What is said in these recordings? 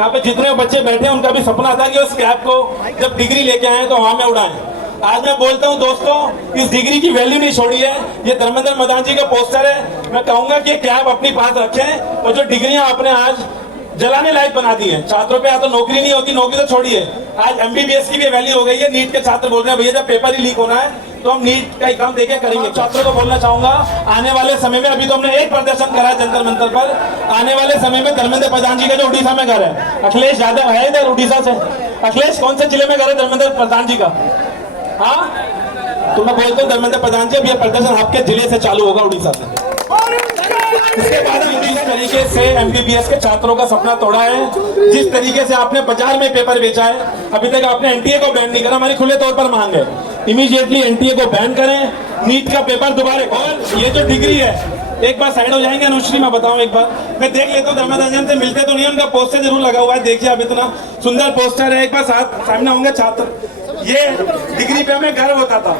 यहाँ पे जितने बच्चे बैठे हैं उनका भी सपना था कि उस कैप को जब डिग्री लेके आए तो हवा में उड़ाएं। आज मैं बोलता हूँ दोस्तों, इस डिग्री की वैल्यू नहीं छोड़ी है। ये धर्मेंद्र मदान जी का पोस्टर है। मैं कहूंगा कि कैप अपनी पास रखें और जो डिग्रियां आपने आज जलाने लायक बना दी है। छात्रों पे यहाँ तो नौकरी नहीं होती, नौकरी तो छोड़िए, आज एमबीबीएस की भी वैल्यू हो गई है। नीट के छात्र बोल रहे हैं भैया जब पेपर ही लीक होना है तो हम नीट का एग्जाम देके करेंगे। छात्रों को बोलना चाहूंगा, आने वाले समय में, अभी तो हमने एक प्रदर्शन करा जंतर मंतर पर, आने वाले समय में धर्मेंद्र प्रधान जी का जो उड़ीसा में घर है, अखिलेश यादव है इधर उड़ीसा से। अखिलेश कौन से जिले में घर है धर्मेंद्र प्रधान जी का? हाँ, तो मैं बोलता हूँ धर्मेंद्र प्रधान जी अब यह प्रदर्शन आपके जिले से चालू होगा, उड़ीसा से। इसके बाद हम जिस तरीके से एमबीबीएस के छात्रों का सपना तोड़ा है, जिस तरीके से आपने बाजार में पेपर बेचा है, अभी तक आपने एनटीए को बैन नहीं करा। हमारी खुले तौर पर मांग है इमीडिएटली एनटीए को बैन करें, नीट का पेपर दोबारा। और ये जो डिग्री है, एक बार साइड हो जाएंगे अनुश्री, मैं बताऊं एक बार, मैं देख लेता हूँ धर्मेंद्र से मिलते तो नहीं, उनका पोस्टर जरूर लगा हुआ है, देखिए आप इतना सुंदर पोस्टर है। एक बार सामने होंगे छात्र, ये डिग्री पे हमें गर्व होता था।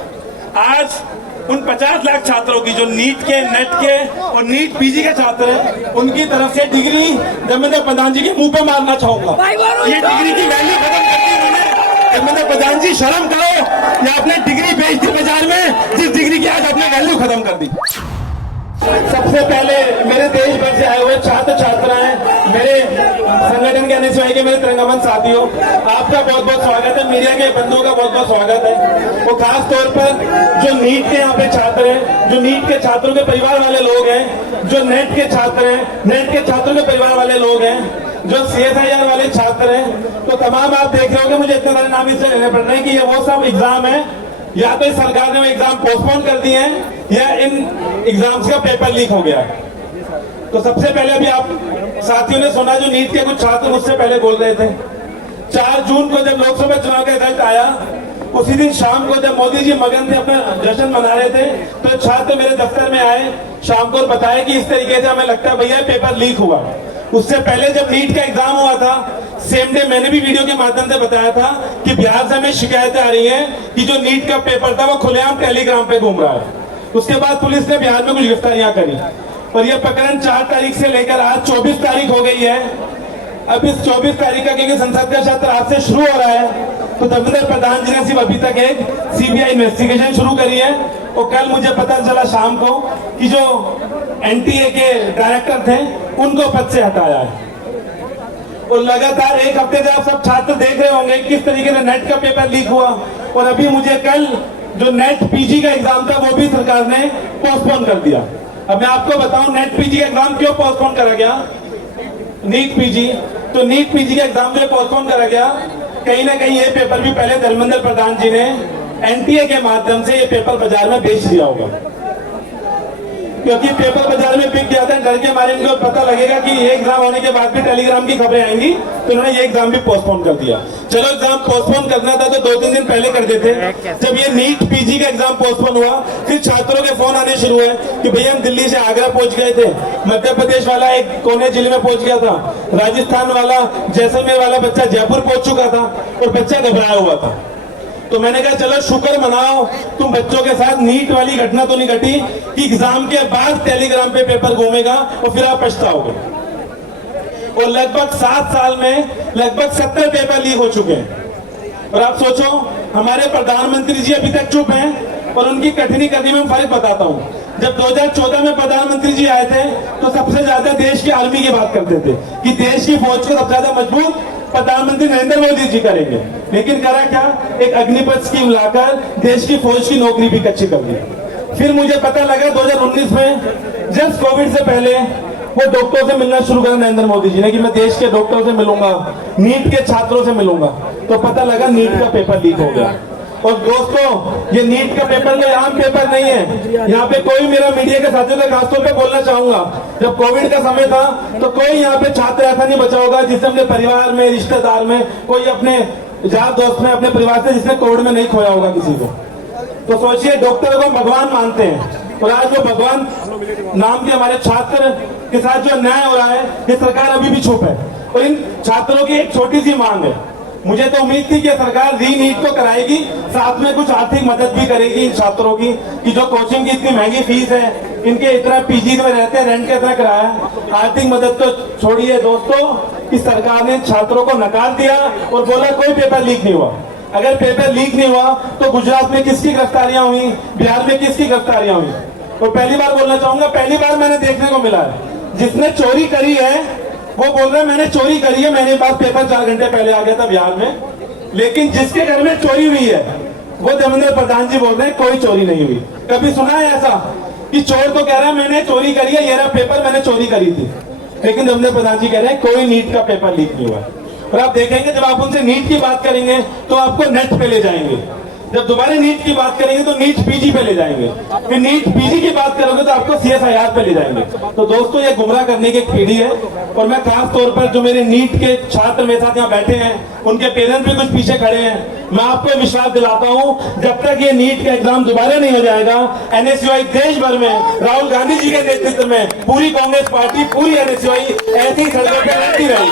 आज उन 50 लाख छात्रों की जो नीट के, नेट के और नीट पीजी के छात्र हैं, उनकी तरफ से डिग्री धर्मेंद्र प्रधान जी के मुंह पे मारना चाहूंगा। ये डिग्री की वैल्यू खत्म कर दी उन्होंने। धर्मेंद्र प्रधान जी शर्म करो, या आपने डिग्री बेच दी बाजार में, जिस डिग्री की आज आपने वैल्यू खत्म कर दी। सबसे पहले मेरे देश भर से आए हुए छात्र छात्राएं, मेरे संगठन के एनएसयूआई के मेरे तिरंगाबंद साथियों, आपका बहुत बहुत स्वागत है। मीडिया के बंधुओं का बहुत बहुत स्वागत है। वो खास तौर पर जो नीट के यहाँ पे छात्र हैं, जो नीट के छात्रों के परिवार वाले लोग हैं, जो नेट के छात्र हैं, नेट के छात्रों के परिवार वाले लोग हैं, जो CSIR वाले छात्र हैं, तो तमाम आप देख रहे होंगे, मुझे इतने सारे नाम इसलिए लेने पड़ रहे हैं कि ये वो सब एग्जाम है, या तो इस सरकार ने वो एग्जाम पोस्टपोन कर दिए हैं, या इन एग्जाम्स का पेपर लीक हो गया है। तो सबसे पहले अभी आप साथियों ने सुना, जो नीट के कुछ छात्र मुझसे पहले बोल रहे थे, 4 जून को जब लोकसभा चुनाव का रिजल्ट आया, उसी दिन शाम को जब मोदी जी मगन थे, अपना जश्न मना रहे थे, तो छात्र मेरे दफ्तर में आए शाम को, बताया कि इस तरीके से हमें लगता है भैया पेपर लीक हुआ। उससे पहले जब नीट का एग्जाम हुआ था, सेम डे मैंने भी वीडियो के माध्यम से बताया था कि बिहार से हमें शिकायतें आ रही हैं कि जो नीट का पेपर था वो खुलेआम टेलीग्राम पे घूम रहा है। उसके बाद पुलिस ने बिहार में कुछ गिरफ्तारियां करी और यह प्रकरण 4 तारीख से लेकर आज 24 तारीख हो गई है। अब इस 24 तारीख का, क्योंकि संसद का सत्र आज से शुरू हो रहा है, तो धर्मेंद्र प्रधान जी ने सिर्फ अभी तक एक सीबीआई इन्वेस्टिगेशन शुरू करी है। और कल मुझे पता चला शाम को कि जो एनटीए के डायरेक्टर थे उनको पद से हटाया है। और लगातार एक हफ्ते से आप सब छात्र देख रहे होंगे किस तरीके से नेट का पेपर लीक हुआ। और अभी मुझे कल जो नेट पीजी का एग्जाम था वो भी सरकार ने पोस्टपोन कर दिया। अब मैं आपको बताऊं नेट पीजी का एग्जाम क्यों पोस्टपोन करा गया, नीट पीजी, तो नीट पीजी का एग्जाम जो पोस्टपोन करा गया, कहीं ना कहीं ये पेपर भी पहले धर्मेंद्र प्रधान जी ने एनटीए के माध्यम से ये पेपर बाजार में बेच दिया होगा, क्योंकि पेपर बाजार में बिक गया था। डर के मारे इनको पता लगेगा कि ये एग्जाम होने के बाद भी टेलीग्राम की खबरें आएंगी, तो उन्होंने ये एग्जाम भी पोस्टपोन कर दिया। चलो एग्जाम पोस्टपोन करना था तो 2-3 दिन पहले कर देते। जब ये नीट पीजी का एग्जाम पोस्टपोन हुआ, फिर छात्रों के फोन आने शुरू हुए कि भैया हम दिल्ली से आगरा पहुंच गए थे, मध्य प्रदेश वाला एक कोने जिले में पहुंच गया था, राजस्थान वाला, जैसलमेर वाला बच्चा जयपुर पहुंच चुका था और बच्चा घबराया हुआ था। तो मैंने कहा चलो शुक्र मनाओ, तुम बच्चों के साथ नीट वाली घटना तो नहीं घटी कि एग्जाम के बाद टेलीग्राम पे पेपर घूमेगा और फिर आप पछताओगे। और लगभग 7 साल में लगभग 70 पेपर लीक हो चुके हैं। और आप सोचो, हमारे प्रधानमंत्री जी अभी तक चुप हैं और उनकी कठिनी करने में फर्क बताता हूँ। जब 2014 में प्रधानमंत्री जी आए थे तो सबसे ज्यादा देश की आर्मी की बात करते थे कि देश की फौज को सबसे ज्यादा मजबूत प्रधानमंत्री नरेंद्र मोदी जी करेंगे। लेकिन करा क्या, एक अग्निपथ स्कीम लाकर देश की फौज की नौकरी भी कच्ची कर दी। फिर मुझे पता लगा 2019 में, जस्ट कोविड से पहले, वो डॉक्टरों से मिलना शुरू करा नरेंद्र मोदी जी ने कि मैं देश के डॉक्टरों से मिलूंगा, नीट के छात्रों से मिलूंगा। तो पता लगा नीट का पेपर लीक हो गया। और दोस्तों, ये नीट का पेपर कोई आम पेपर नहीं है। यहाँ पे कोई, मेरा मीडिया के साथियों से खासतौर पे बोलना चाहूंगा, जब कोविड का समय था तो कोई यहाँ पे छात्र ऐसा नहीं बचा होगा जिसने अपने परिवार में, रिश्तेदार में, कोई अपने यार दोस्त में, अपने परिवार से, जिसने कोविड में नहीं खोया होगा किसी को। तो सोचिए, डॉक्टर को भगवान मानते हैं और आज वो भगवान नाम के हमारे छात्र के साथ जो अन्याय हो रहा है, ये सरकार अभी भी चुप है। और इन छात्रों की एक छोटी सी मांग है, मुझे तो उम्मीद थी कि सरकार री नीट को कराएगी, साथ में कुछ आर्थिक मदद भी करेगी इन छात्रों की, कि जो कोचिंग की इतनी महंगी फीस है, इनके इतना पीजी में रहते हैं, रेंट का इतना किराया, आर्थिक मदद तो छोड़िए दोस्तों, कि सरकार ने छात्रों को नकार दिया और बोला कोई पेपर लीक नहीं हुआ। अगर पेपर लीक नहीं हुआ तो गुजरात में किसकी गिरफ्तारियां हुई, बिहार में किसकी गिरफ्तारियां हुई? और पहली बार बोलना चाहूंगा, पहली बार मैंने देखने को मिला है जिसने चोरी करी है वो बोल रहा है मैंने चोरी करी है, मेरे पास पेपर 4 घंटे पहले आ गया था बिहार में। लेकिन जिसके घर में चोरी हुई है वो धर्मेंद्र प्रधान जी बोल रहे हैं कोई चोरी नहीं हुई। कभी सुना है ऐसा कि चोर तो कह रहा है मैंने चोरी करी है, ये रहा पेपर मैंने चोरी करी थी, लेकिन धर्मेंद्र प्रधान जी कह रहे हैं कोई नीट का पेपर लीक नहीं हुआ। और आप देखेंगे जब आप उनसे नीट की बात करेंगे तो आपको नेट पे ले जाएंगे, जब दोबारा नीट की बात करेंगे तो नीट पीजी पे ले जाएंगे, फिर नीट पीजी की बात करोगे तो आपको CSIR पे ले जाएंगे। तो दोस्तों ये गुमराह करने की एक पीढ़ी है। और मैं खास तौर पर जो मेरे नीट के छात्र मेरे साथ यहाँ बैठे हैं उनके पेरेंट्स भी कुछ पीछे खड़े हैं, मैं आपको विश्वास दिलाता हूँ जब तक ये नीट का एग्जाम दोबारा नहीं हो जाएगा NSUI देश भर में राहुल गांधी जी के नेतृत्व में पूरी कांग्रेस पार्टी, पूरी NSUI ऐसी सड़कों पर लड़ती रहेगी।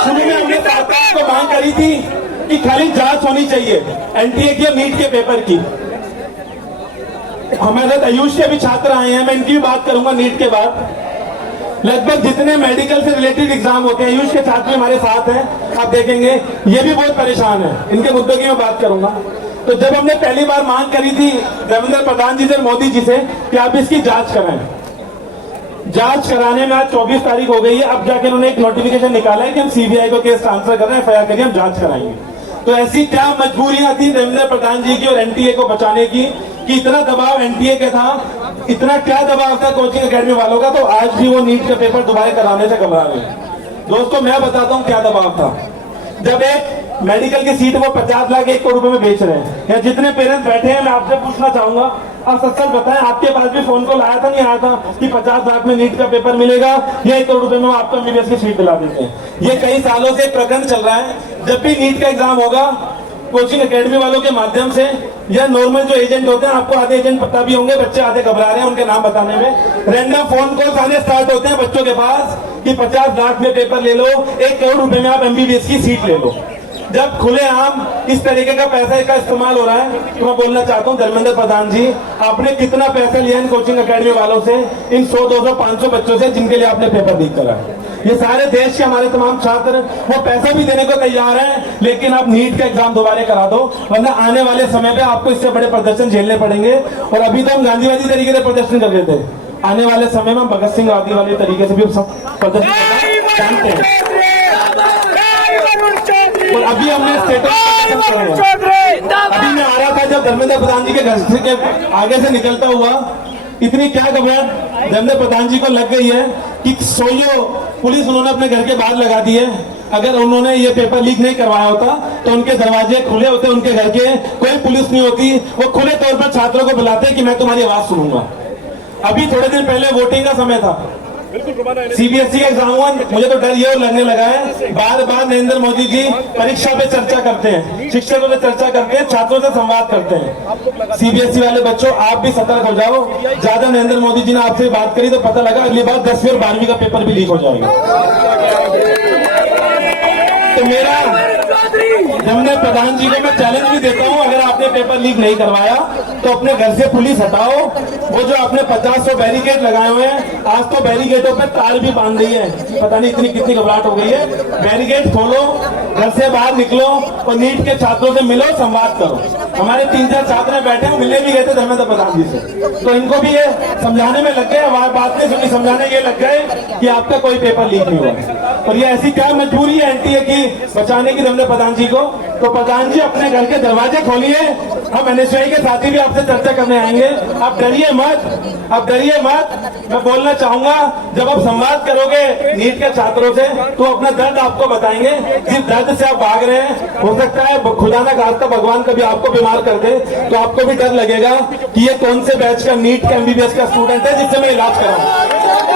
शुरू में हमने सरकार को मांग करी थी कि खाली जांच होनी चाहिए NTA की और नीट के पेपर की। हमारे साथ आयुष के भी छात्र आए हैं, मैं इनकी भी बात करूंगा नीट के बाद। लगभग जितने मेडिकल से रिलेटेड एग्जाम होते हैं, आयुष के छात्र भी हमारे साथ हैं, आप देखेंगे ये भी बहुत परेशान है, इनके मुद्दों की मैं बात करूंगा। तो जब हमने पहली बार मांग करी थी धर्मेंद्र प्रधान जी से, मोदी जी से कि आप इसकी जांच कराएं, जांच कराने में आज 24 तारीख हो गई है, अब जाके उन्होंने एक नोटिफिकेशन निकाला है कि हम CBI को केस ट्रांसफर कर रहे हैं, FIR करिए, हम जांच कराएंगे। तो ऐसी क्या मजबूरियां थी धर्मेंद्र प्रधान जी की और NTA को बचाने की कि इतना दबाव NTA का था, इतना क्या दबाव था कोचिंग अकेडमी वालों का, तो आज भी वो नीट का पेपर दोबारा कराने से घबरा रहे हैं। दोस्तों मैं बताता हूँ क्या दबाव था। जब एक मेडिकल की सीट वो 50 लाख 1 करोड़ रुपए में बेच रहे हैं, या जितने पेरेंट्स बैठे हैं मैं आपसे पूछना चाहूंगा, आप सच बताएं आपके पास भी फोन कॉल आया था, नहीं आया था कि 50 लाख में नीट का पेपर मिलेगा या 1 करोड़ रुपए में आपको MBBS की सीट दिला देते हैं? ये कई सालों से प्रकरण चल रहा है। जब भी नीट का एग्जाम होगा कोचिंग एकेडमी वालों के माध्यम से या नॉर्मल जो एजेंट होते हैं, आपको आधे एजेंट पता भी होंगे, बच्चे आधे घबरा रहे हैं उनके नाम बताने में, रैंडम फोन कॉल आने स्टार्ट होते हैं बच्चों के पास कि 50 लाख में पेपर ले लो, 1 करोड़ रुपए में आप MBBS की सीट ले लो। जब खुलेआम इस तरीके का पैसा का इस्तेमाल हो रहा है तो मैं बोलना चाहता हूं धर्मेंद्र प्रधान जी, आपने कितना पैसा लिया इन कोचिंग एकेडमी वालों से, इन 100, 200, 500 बच्चों से जिनके लिए आपने पेपर लीक करा। ये सारे देश के हमारे तमाम छात्र वो पैसा भी देने को तैयार हैं, लेकिन आप नीट का एग्जाम दोबारा करा दो, वरना आने वाले समय पे आपको इससे बड़े प्रदर्शन झेलने पड़ेंगे। और अभी तो हम गांधीवादी तरीके से प्रदर्शन कर रहे थे, आने वाले समय में भगत सिंह आदि वाले तरीके से भी सब प्रदर्शन करना जानते हैं। और अभी हमने अभी मैं आ रहा था जब धर्मेंद्र प्रधान जी के घर के आगे से निकलता हुआ, इतनी क्या घबराहट धर्मेंद्र प्रधान जी को लग गई है कि सोयो पुलिस उन्होंने अपने घर के बाहर लगा दी है। अगर उन्होंने ये पेपर लीक नहीं करवाया होता तो उनके दरवाजे खुले होते, उनके घर के, कोई पुलिस नहीं होती, वो खुले तौर पर छात्रों को बुलाते कि मैं तुम्हारी आवाज सुनूंगा। अभी थोड़े दिन पहले वोटिंग का समय था, CBSE का एग्जाम हुआ, मुझे तो डर ये लगने लगा है, बार बार नरेंद्र मोदी जी परीक्षा पे चर्चा करते हैं, शिक्षकों पे चर्चा करते हैं, छात्रों से संवाद करते हैं। CBSE वाले बच्चों आप भी सतर्क हो जाओ, ज्यादा नरेंद्र मोदी जी ने आपसे बात करी तो पता लगा अगली बार 10वीं और 12वीं का पेपर भी लीक हो जाएगा। तो मेरा धर्मेंद्र प्रधान जी को मैं चैलेंज भी देता हूं, अगर आपने पेपर लीक नहीं करवाया तो अपने घर से पुलिस हटाओ। वो जो आपने 50-100 बैरिकेड लगाए हुए हैं, आज तो बैरिकेडों पे तार भी बांध दी है, पता नहीं इतनी कितनी घबराहट हो गई है। बैरिकेड खोलो, घर से बाहर निकलो और नीट के छात्रों से मिलो, संवाद करो। हमारे 3-4 छात्र बैठे हैं, मिलने भी गए थे धर्मेंद्र प्रधान जी से, तो इनको भी ये समझाने में लग गए, बात नहीं सुनी, समझाने ये लग गए कि आपका कोई पेपर लीक नहीं हुआ। और ये ऐसी क्या मजबूरी है NTA की बचाने की धर्मेंद्र प्रधान जी को? तो प्रधान जी अपने घर के दरवाजे खोलिए, हम NSUI के साथी भी आपसे चर्चा करने आएंगे। आप डरिए मत, आप डरिए मत। मैं बोलना चाहूंगा जब आप संवाद करोगे नीट के छात्रों से तो अपना दर्द आपको बताएंगे, जिस दर्द से आप भाग रहे हैं। हो सकता है खुदा ना खास्ता भगवान कभी आपको बीमार कर दे तो आपको भी डर लगेगा कि ये कौन से बैच का नीट का MBBS का स्टूडेंट है जिससे मैं इलाज कराऊं।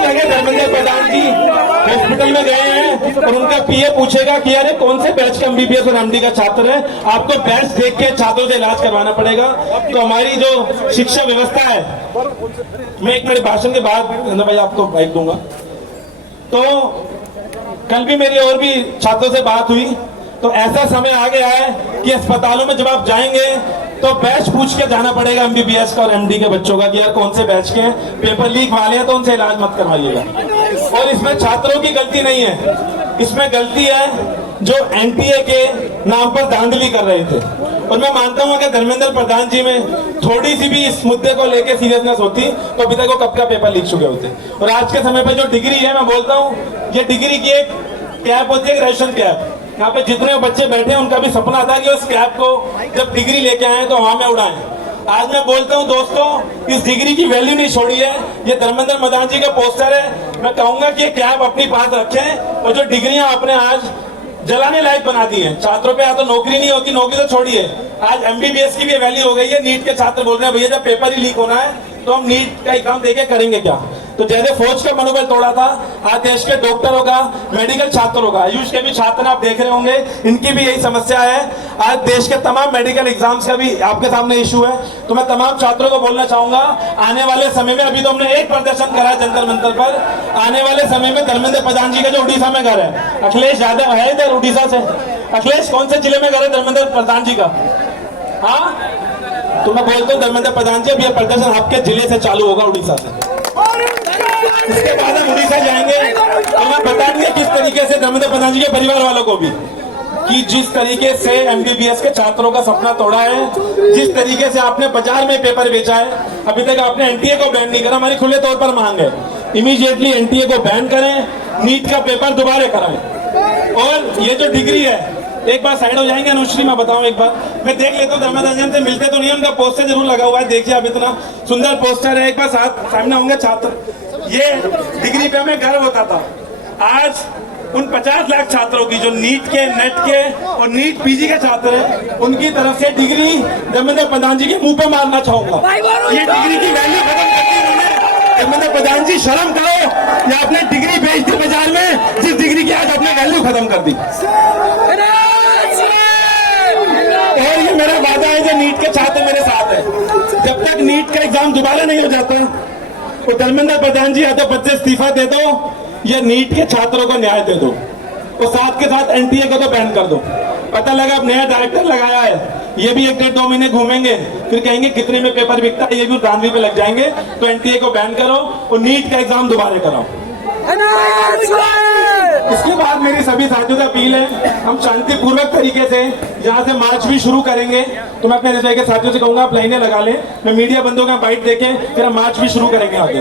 लगे धर्मेंद्र प्रधान जी हॉस्पिटल में गए हैं और उनका PA पूछेगा कि अरे कौन से बैच का MBBS और MD का छात्र है, आपको बैच देख के छात्रों से इलाज करवाना पड़ेगा। तो हमारी जो शिक्षा व्यवस्था है, मैं एक मेरे भाषण के बाद भाई आपको बाइक दूंगा। तो कल भी मेरी और भी छात्रों से बात हुई, तो ऐसा समय आ गया है कि अस्पतालों में जब आप जाएंगे तो बैच पूछ के जाना पड़ेगा एमबीबीएस का और एमडी के बच्चों का कि यार कौन से बैच के हैं, पेपर लीक वाले हैं तो उनसे इलाज मत करवाइएगा। और इसमें छात्रों की गलती नहीं है, इसमें गलती है जो एनटीए के नाम पर धांधली कर रहे थे। और मैं मानता हूं कि धर्मेंद्र प्रधान जी में थोड़ी सी भी इस मुद्दे को लेकर सीरियसनेस होती तो अभी तक वो कब का पेपर लीक चुके होते। और आज के समय पे जो डिग्री है, मैं बोलता हूँ ये डिग्री की एक कैप होती है, एक रेशन कैप। यहाँ पे जितने बच्चे बैठे हैं उनका भी सपना था कि उस कैप को जब डिग्री लेके आए तो हवा में उड़ाएं। आज मैं बोलता हूँ दोस्तों, इस डिग्री की वैल्यू नहीं छोड़ी है। ये धर्मेंद्र प्रधान जी का पोस्टर है। मैं कहूंगा कि कैप अपनी पास रखें और जो डिग्रियां आपने आज जलाने लायक बना दी है। छात्रों पे या तो नौकरी नहीं होती, नौकरी तो छोड़िए, आज एमबीबीएस की भी वैल्यू हो गई है। नीट के छात्र बोल रहे हैं भैया जब पेपर ही लीक होना है तो हम नीट का एग्जाम देके करेंगे क्या। तो जैसे फौज का मनोबल तोड़ा था, आज देश के डॉक्टरों का, मेडिकल छात्रों का, आयुष के भी छात्र आप देख रहे होंगे, इनकी भी यही समस्या है। आज देश के तमाम मेडिकल एग्जाम्स का भी आपके सामने इशू है। तो मैं तमाम छात्रों को बोलना चाहूंगा, आने वाले समय में, अभी तो हमने एक प्रदर्शन करा जंतर मंतर पर, आने वाले समय में धर्मेंद्र प्रधान जी का जो उड़ीसा में घर है, अखिलेश यादव है इधर उड़ीसा से। अखिलेश कौन से जिले में घर है धर्मेंद्र प्रधान जी का? हाँ, तो मैं बोलता हूँ धर्मेंद्र प्रधान जी अब यह प्रदर्शन आपके जिले से चालू होगा, उड़ीसा से। इसके बाद हम उड़ीसा जाएंगे तो मैं बताएंगे किस तरीके से धर्मेंद्र प्रधान जी के परिवार वालों को भी कि जिस तरीके से एमबीबीएस के छात्रों का सपना तोड़ा है, जिस तरीके से आपने बाजार में पेपर बेचा है, अभी तक आपने एनटीए को बैन नहीं करा। हमारी खुले तौर पर मांग है इमीडिएटली एनटीए को बैन करें, नीट का पेपर दोबारा कराएं। और ये जो डिग्री है, एक बार साइड हो जाएंगे अनुश्री, मैं बताऊं एक बार, मैं देख लेता हूँ धर्मेंद्र प्रधान से मिलते तो नहीं, उनका पोस्टर जरूर लगा हुआ है, देखिए आप, इतना सुंदर पोस्टर है। एक बार सामने होंगे छात्र, ये डिग्री पे हमें गर्व होता था। आज उन 50 लाख छात्रों की जो नीट के, नेट के और नीट पीजी के छात्र हैं, उनकी तरफ से डिग्री धर्मेंद्र प्रधान जी के मुंह पे मारना चाहूंगा। ये डिग्री की वैल्यू खत्म कर दी उन्होंने। धर्मेंद्र प्रधान जी शर्म करो, या आपने डिग्री बेच दी बाजार में, जिस डिग्री की आज आपने वैल्यू खत्म कर दी। और ये मेरा वादा है जो नीट के छात्र मेरे साथ है, जब तक नीट का एग्जाम दोबारा नहीं हो जाता तो धर्मेंद्र प्रधान जी या तो बच्चे इस्तीफा दे दो या नीट के छात्रों को न्याय दे दो, और साथ के साथ एनटीए को तो बैन कर दो। पता लगा अब नया डायरेक्टर लगाया है, ये भी 1-1.5 महीने घूमेंगे, फिर कहेंगे कितने में पेपर बिकता है, ये भी धांधली पे लग जाएंगे। तो एनटीए को बैन करो और नीट का एग्जाम दोबारा कराओ। इसके बाद मेरी सभी साथियों से अपील है, हम शांतिपूर्वक तरीके से यहाँ से मार्च भी शुरू करेंगे। तो मैं अपने के साथियों से कहूंगा आप लाइनें लगा लें, मैं मीडिया बंदों का बाइट देके फिर हम मार्च भी शुरू करेंगे आगे।